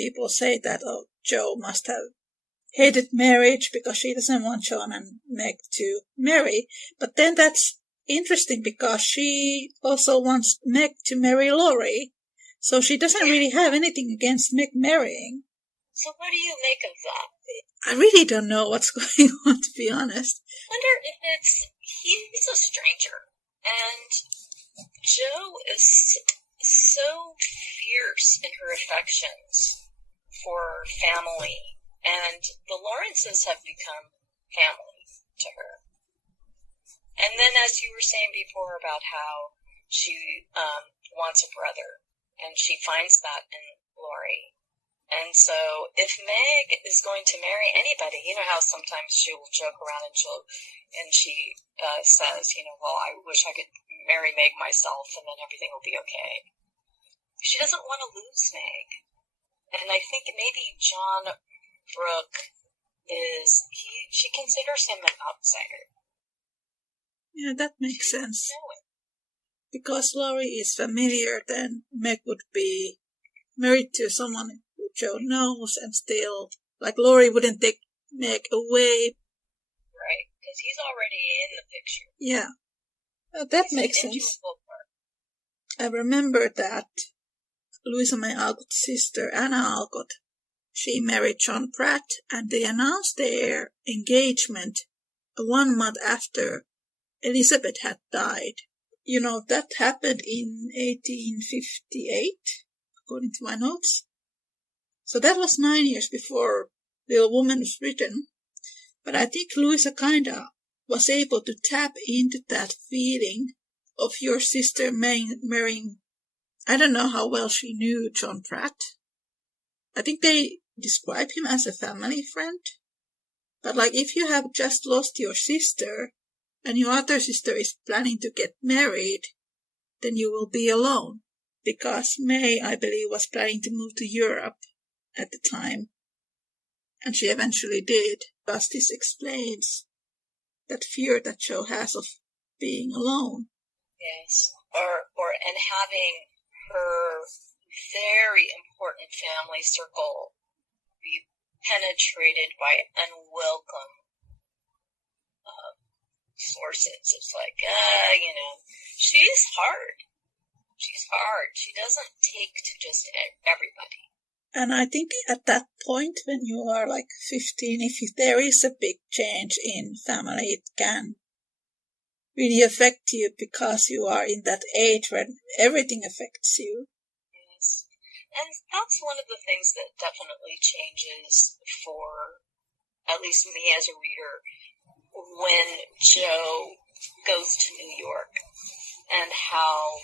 people say that Jo must have hated marriage because she doesn't want John and Meg to marry. But then that's interesting because she also wants Meg to marry Laurie. So she doesn't really have anything against Meg marrying. So what do you make of that? I really don't know what's going on, to be honest. I wonder if he's a stranger, and Jo is so fierce in her affections for family, and the Lawrences have become family to her. And then, as you were saying before about how she wants a brother, and she finds that in Laurie. And so if Meg is going to marry anybody, you know how sometimes she'll joke around and she says, well, I wish I could marry Meg myself and then everything will be okay. She doesn't want to lose Meg. And I think maybe John Brooke she considers him an outsider. Yeah, that makes sense. Because Laurie is familiar, then Meg would be married to someone Jo knows, and still, like, Laurie wouldn't take Meg away. Right, because he's already in the picture. Yeah, that makes sense. I remember that Louisa May Alcott's sister, Anna Alcott, she married John Pratt, and they announced their engagement 1 month after Elizabeth had died. That happened in 1858, according to my notes. So that was 9 years before Little Woman was written. But I think Louisa kinda was able to tap into that feeling of your sister marrying. I don't know how well she knew John Pratt. I think they describe him as a family friend. But like, if you have just lost your sister and your other sister is planning to get married, then you will be alone. Because May, I believe, was planning to move to Europe at the time, and she eventually did. Thus, this explains that fear that Jo has of being alone. Yes, and having her very important family circle be penetrated by unwelcome sources. It's like, she's hard. She's hard. She doesn't take to just everybody. And I think at that point, when you are like 15, if there is a big change in family, it can really affect you because you are in that age when everything affects you. Yes. And that's one of the things that definitely changes for at least me as a reader when Jo goes to New York, and how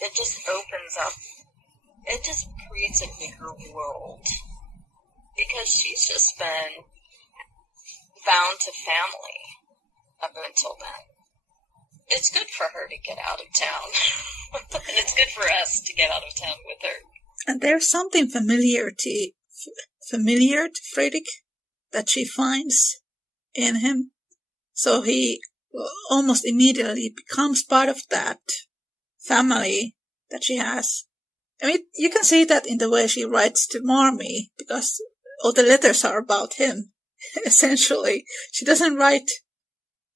it just opens up. It just creates a bigger world, because she's just been bound to family up until then. It's good for her to get out of town. And it's good for us to get out of town with her. And there's something familiar to Frederick that she finds in him. So he almost immediately becomes part of that family that she has. I mean, you can see that in the way she writes to Marmee, because all the letters are about him, essentially. She doesn't write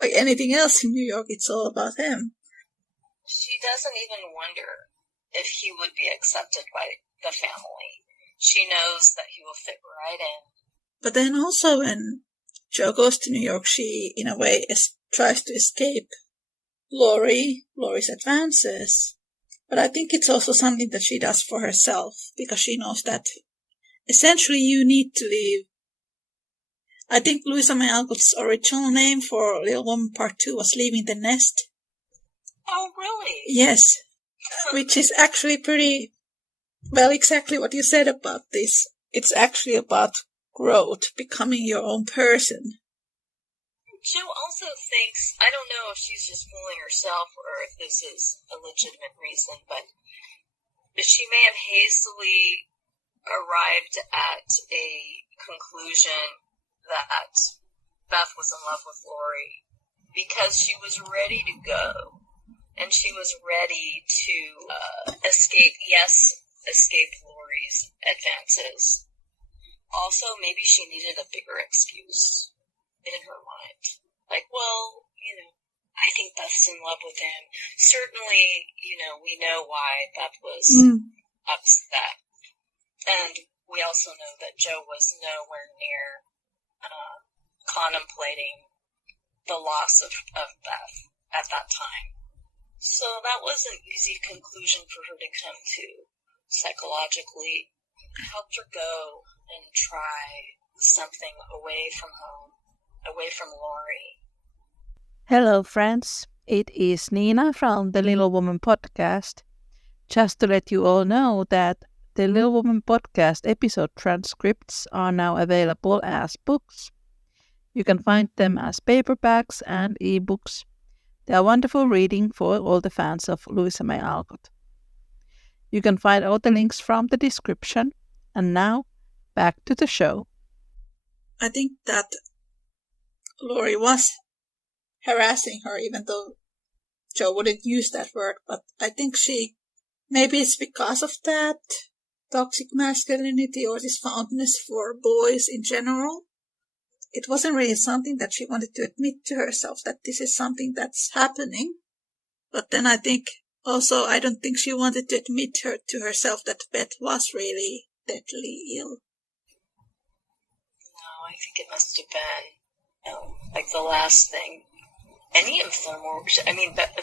like anything else in New York, it's all about him. She doesn't even wonder if he would be accepted by the family. She knows that he will fit right in. But then also when Jo goes to New York, she, in a way, tries to escape Laurie's advances. But I think it's also something that she does for herself, because she knows that essentially you need to leave. I think Louisa May Alcott's original name for Little Woman Part 2 was Leaving the Nest. Oh, really? Yes, which is actually pretty, well, exactly what you said about this. It's actually about growth, becoming your own person. Jo also thinks, I don't know if she's just fooling herself or if this is a legitimate reason, but she may have hastily arrived at a conclusion that Beth was in love with Laurie because she was ready to go, and she was ready to escape Laurie. Laurie's advances. Also, maybe she needed a bigger excuse in her mind. Like, well, I think Beth's in love with him. Certainly, we know why Beth was upset. And we also know that Joe was nowhere near contemplating the loss of Beth at that time. So that was an easy conclusion for her to come to. Psychologically, helped her go and try something away from home, away from Laurie. Hello, friends. It is Niina from the Little Woman podcast. Just to let you all know that the Little Woman podcast episode transcripts are now available as books. You can find them as paperbacks and ebooks. They are wonderful reading for all the fans of Louisa May Alcott. You can find all the links from the description. And now, back to the show. I think that Laurie was harassing her, even though Joe wouldn't use that word. But I think maybe it's because of that toxic masculinity or this fondness for boys in general. It wasn't really something that she wanted to admit to herself, that this is something that's happening. But then I think also, I don't think she wanted to admit to herself that Beth was really deadly ill. No, I think it must have been, like the last thing. Any of them were,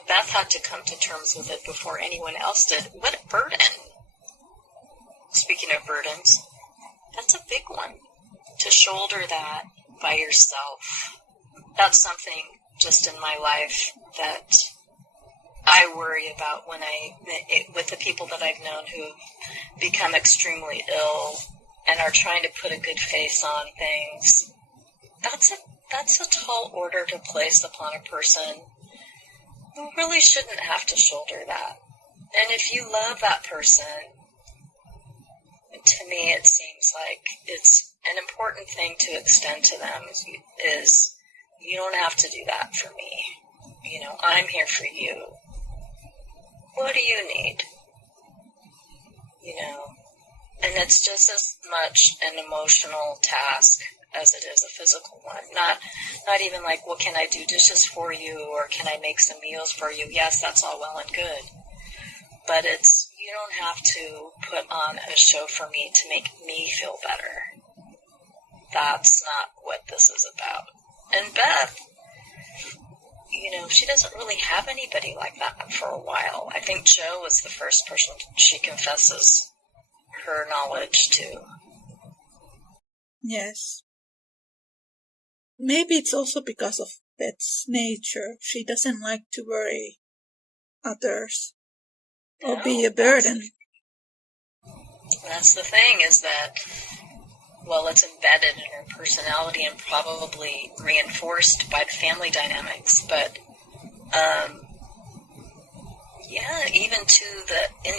Beth had to come to terms with it before anyone else did. What a burden. Speaking of burdens, that's a big one. To shoulder that by yourself. That's something just in my life that I worry about with the people that I've known who become extremely ill and are trying to put a good face on things. That's a tall order to place upon a person who really shouldn't have to shoulder that. And if you love that person, to me it seems like it's an important thing to extend to them is you don't have to do that for me. I'm here for you. What do you need? And it's just as much an emotional task as it is a physical one. Not even like, well, can I do dishes for you or can I make some meals for you? Yes, that's all well and good. But you don't have to put on a show for me to make me feel better. That's not what this is about. And Beth, she doesn't really have anybody like that for a while. I think Joe was the first person she confesses her knowledge to. Yes. Maybe it's also because of Beth's nature. She doesn't like to worry others or be a burden. That's the thing, is that, well, it's embedded in her personality and probably reinforced by the family dynamics. But,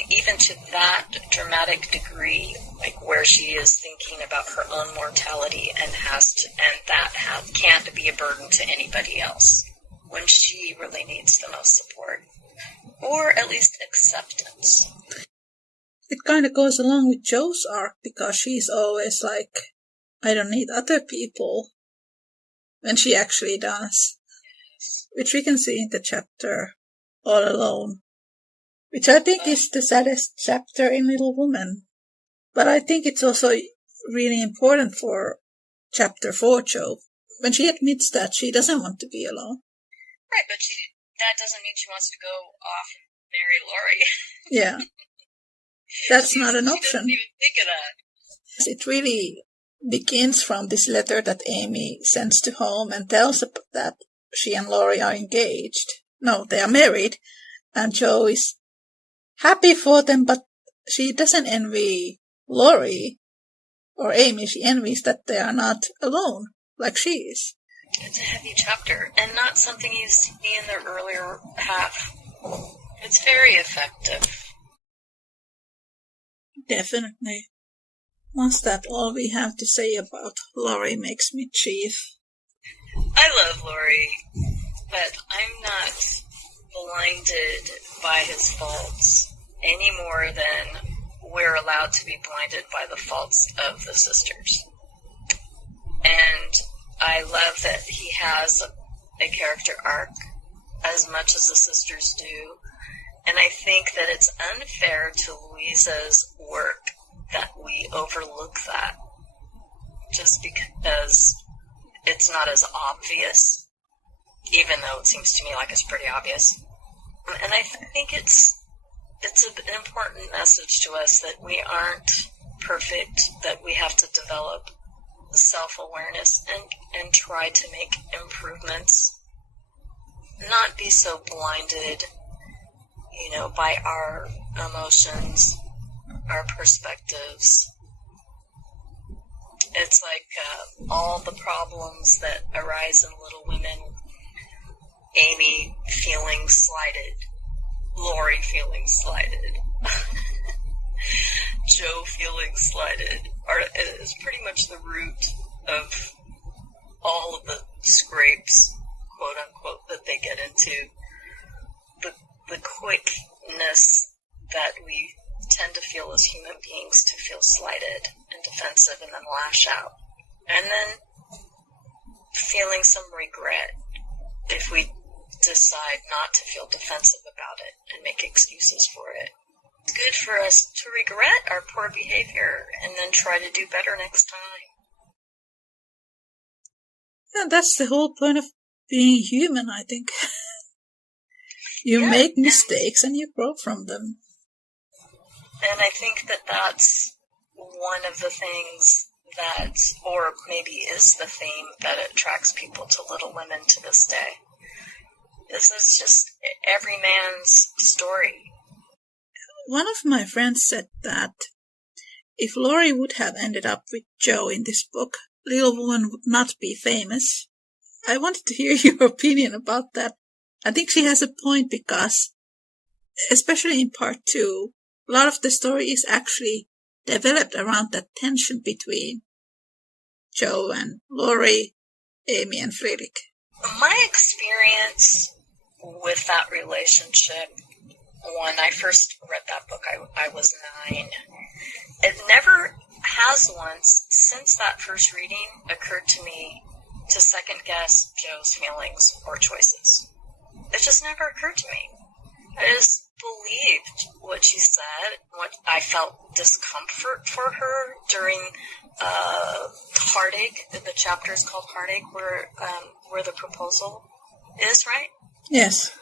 even to that dramatic degree, like where she is thinking about her own mortality and can't be a burden to anybody else when she really needs the most support, or at least acceptance. It kind of goes along with Joe's arc, because she's always like, I don't need other people, when she actually does. Which we can see in the chapter All Alone, which I think is the saddest chapter in Little Woman. But I think it's also really important for chapter 4, Joe, when she admits that she doesn't want to be alone. Right, but that doesn't mean she wants to go off and marry Laurie. Yeah. That's not an option. She doesn't even think of that. It really begins from this letter that Amy sends to home and tells that she and Laurie are engaged. No, they are married. And Joe is happy for them, but she doesn't envy Laurie or Amy. She envies that they are not alone like she is. It's a heavy chapter, and not something you see in the earlier half. It's very effective. Definitely. Was that all we have to say about Laurie Makes Me Chief? I love Laurie, but I'm not blinded by his faults any more than we're allowed to be blinded by the faults of the sisters. And I love that he has a character arc as much as the sisters do. And I think that it's unfair to Louisa's work that we overlook that just because it's not as obvious, even though it seems to me like it's pretty obvious. And I think it's an important message to us that we aren't perfect, that we have to develop self-awareness and try to make improvements, not be so blinded, by our emotions, our perspectives. It's like all the problems that arise in Little Women, Amy feeling slighted, Laurie feeling slighted, Joe feeling slighted, is pretty much the root of all of the scrapes, quote unquote, that they get into. The quickness that we tend to feel as human beings to feel slighted and defensive and then lash out. And then feeling some regret if we decide not to feel defensive about it and make excuses for it. It's good for us to regret our poor behavior and then try to do better next time. Yeah, that's the whole point of being human, I think. You make mistakes and you grow from them. And I think that that's one of the things that, or maybe is the theme that attracts people to Little Women to this day. This is just every man's story. One of my friends said that if Laurie would have ended up with Joe in this book, Little Woman would not be famous. I wanted to hear your opinion about that. I think she has a point because, especially in part 2, a lot of the story is actually developed around that tension between Joe and Laurie, Amy and Fredrik. My experience with that relationship, when I first read that book, I was 9. It never has once, since that first reading, occurred to me to second guess Joe's feelings or choices. It just never occurred to me. I just believed what she said, what I felt discomfort for her during Heartache. The chapter is called Heartache, where the proposal is, right? Yes.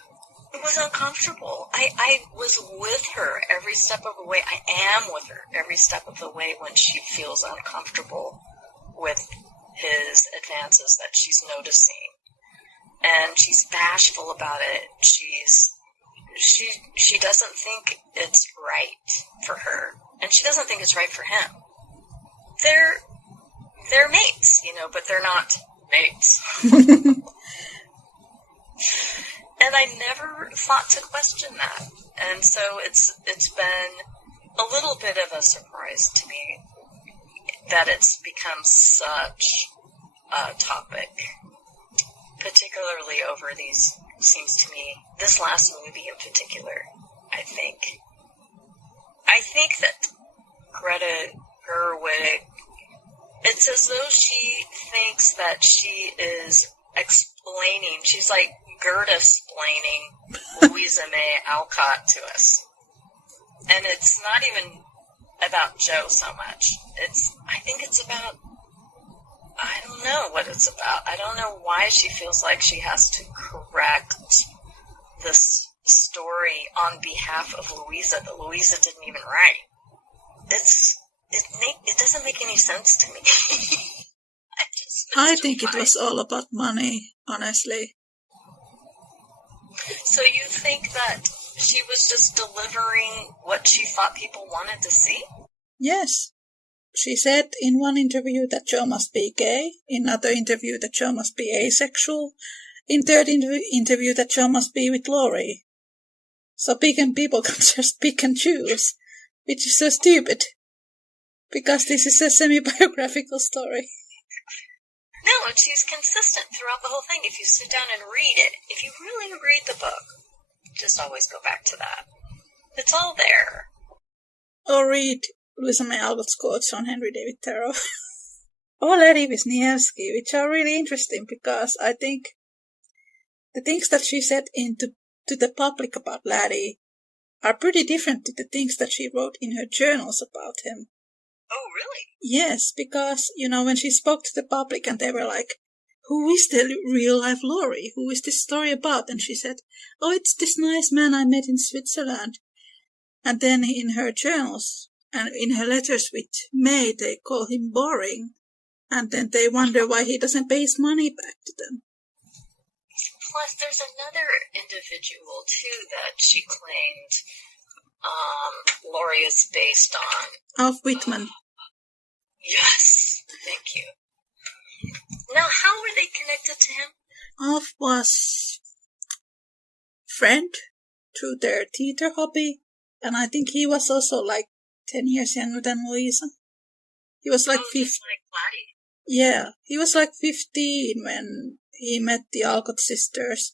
It was uncomfortable. I was with her every step of the way. I am with her every step of the way when she feels uncomfortable with his advances that she's noticing. And she's bashful about it. She doesn't think it's right for her. And she doesn't think it's right for him. They're mates, but they're not mates. And I never thought to question that. And so it's been a little bit of a surprise to me that it's become such a topic, particularly over these, seems to me, this last movie in particular, I think. I think that Greta Gerwig, it's as though she thinks that she is explaining, she's like Gerda-splaining Louisa May Alcott to us. And it's not even about Joe so much. I think it's about, I don't know what it's about. I don't know why she feels like she has to correct this story on behalf of Louisa that Louisa didn't even write. It doesn't make any sense to me. I think it was all about money, honestly. So you think that she was just delivering what she thought people wanted to see? Yes. She said in one interview that Joe must be gay, in another interview that Joe must be asexual, in third interview that Joe must be with Laurie. So people can just pick and choose, which is so stupid. Because this is a semi-biographical story. No, and she's consistent throughout the whole thing. If you sit down and read it, if you really read the book, just always go back to that. It's all there. or read Louisa May Alcott's quotes on Henry David Thoreau. Or Lady Wisniewski, which are really interesting because I think the things that she said to the public about Laddie are pretty different to the things that she wrote in her journals about him. Oh, really? Yes, because, when she spoke to the public and they were like, who is the real-life Laurie? Who is this story about? And she said, oh, it's this nice man I met in Switzerland. And then in her journals and in her letters with May, they call him boring. And then they wonder why he doesn't pay his money back to them. Plus, there's another individual, too, that she claimed Laurie is based on. Alf Whitman. Yes, thank you. Now, how were they connected to him? Alf was friend through their theater hobby. And I think he was also like 10 years younger than Louisa. He was like 15. Like Laddie. Yeah, he was like 15 when he met the Alcott sisters.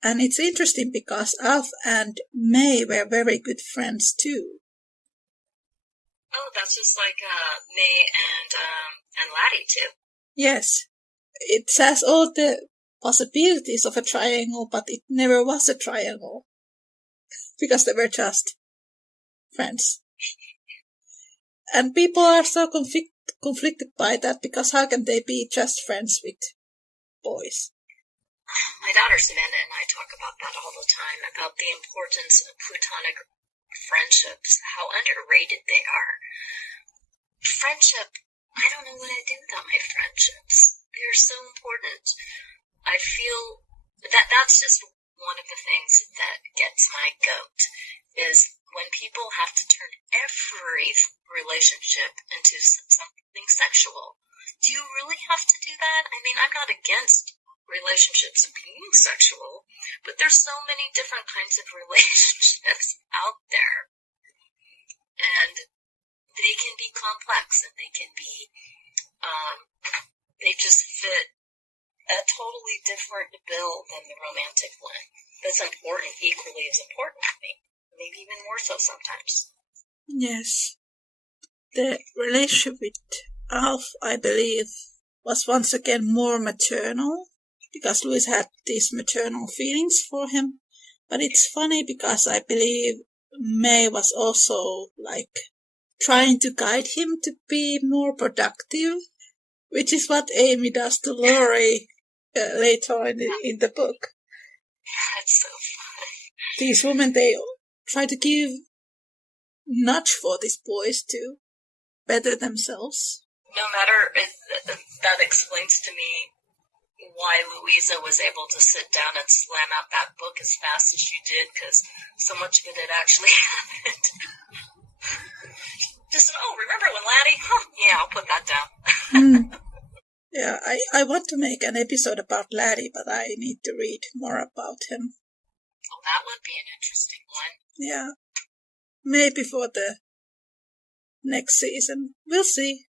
And it's interesting because Alf and May were very good friends too. Oh, that's just like May and Laddie too. Yes, it has all the possibilities of a triangle, but it never was a triangle. Because they were just friends. And people are so conflicted by that because how can they be just friends with boys? My daughter Samantha and I talk about that all the time, about the importance of platonic friendships, how underrated they are. Friendship, I don't know what I'd do without my friendships. They're so important. I feel that's just one of the things that gets my goat, is when people have to turn every relationship into something sexual. Do you really have to do that? I mean, I'm not against relationships being sexual, but there's so many different kinds of relationships out there. And they can be complex, and they can be, they just fit a totally different bill than the romantic one. That's important, equally as important to me. Maybe even more so sometimes. Yes. The relationship with Alf, I believe, was once again more maternal, because Louis had these maternal feelings for him. But it's funny because I believe May was also like trying to guide him to be more productive, which is what Amy does to Laurie later on in the book. That's so funny. These women, they try to give nudge for these boys to better themselves. No matter, that explains to me why Louisa was able to sit down and slam out that book as fast as she did, because so much of it had actually happened. Just, remember when Laddie? Yeah, I'll put that down. Yeah, I want to make an episode about Laddie, but I need to read more about him. Oh, that would be an interesting one. Yeah. Maybe for the next season. We'll see.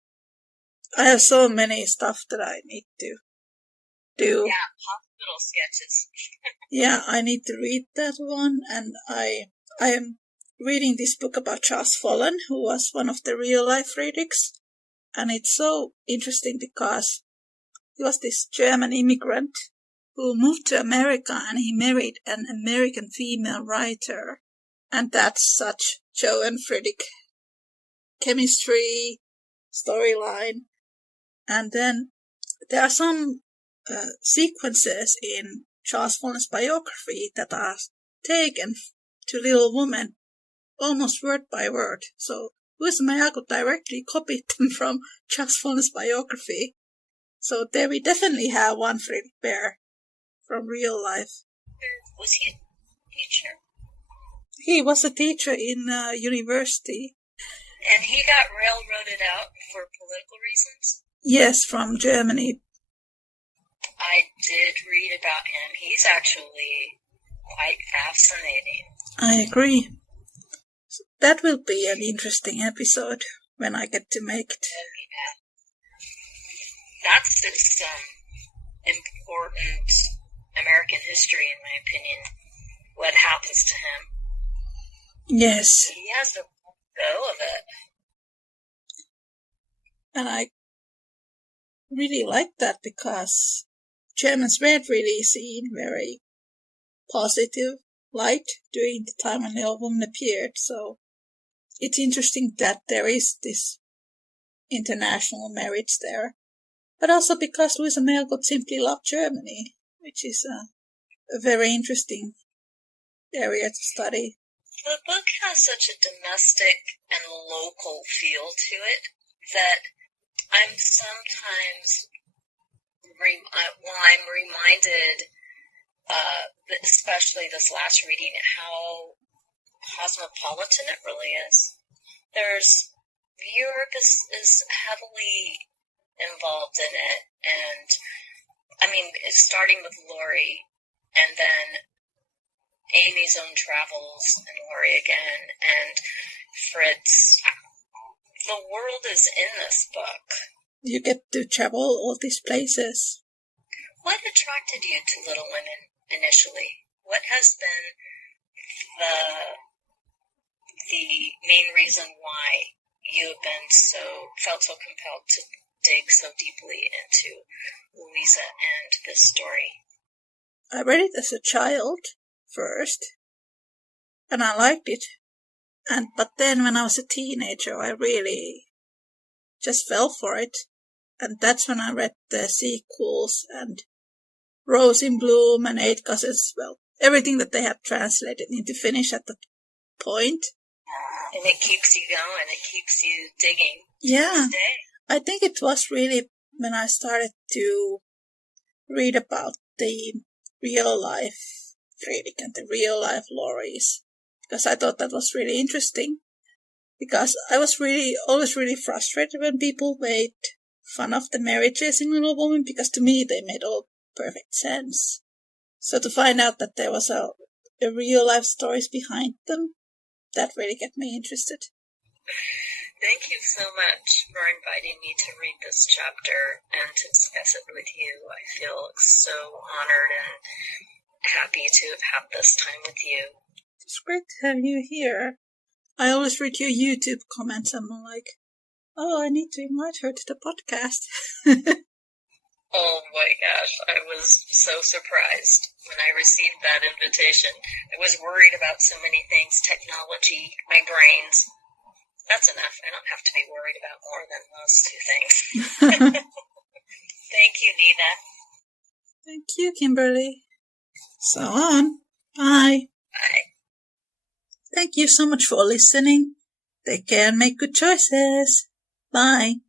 I have so many stuff that I need to do. Yeah, hospital sketches. Yeah, I need to read that one, and I am reading this book about Charles Follen, who was one of the real-life Friedrichs, and it's so interesting because he was this German immigrant who moved to America, and he married an American female writer, and that's such Joe and Friedrich chemistry, storyline. And then there are some sequences in Charles Follen's biography that are taken to Little Woman almost word by word. So Louisa May Alcott directly copied them from Charles Follen's biography. So there we definitely have one Friedrich Bear from real life. Was he a teacher? He was a teacher in university. And he got railroaded out for political reasons? Yes, from Germany. I did read about him. He's actually quite fascinating. I agree. So that will be an interesting episode when I get to make it. That's just important American history, in my opinion, what happens to him. Yes. He has a go of it. And I really like that because Germans weren't really seen very positive light during the time when the old woman appeared. So it's interesting that there is this international marriage there. But also because Louisa May Alcott simply loved Germany, which is a very interesting area to study. The book has such a domestic and local feel to it that I'm sometimes I'm reminded, especially this last reading, how cosmopolitan it really is. Europe is heavily involved in it, and I mean, starting with Laurie, and then Amy's own travels, and Laurie again, and Fritz. The world is in this book. You get to travel all these places. What attracted you to Little Women initially? What has been the main reason why you have felt so compelled to dig so deeply into Louisa and this story? I read it as a child first, and I liked it. But then when I was a teenager, I really just fell for it. And that's when I read the sequels and Rose in Bloom and Eight Cousins. Well, everything that they had translated into Finnish at that point. And it keeps you going. It keeps you digging. Yeah. I think it was really when I started to read about the real life Fredrik and the real life Lauries, because I thought that was really interesting. Because I was always really frustrated when people made fun of the marriages in Little Woman, because to me they made all perfect sense. So to find out that there was a real life stories behind them, that really got me interested. Thank you so much for inviting me to read this chapter and to discuss it with you. I feel so honored and happy to have this time with you. It's great to have you here. I always read your YouTube comments and I'm like, oh, I need to invite her to the podcast. Oh my gosh, I was so surprised when I received that invitation. I was worried about so many things, technology, my brains. That's enough. I don't have to be worried about more than those two things. Thank you, Niina. Thank you, Kimberly. So on. Bye. Bye. Thank you so much for listening. Take care and make good choices. Bye.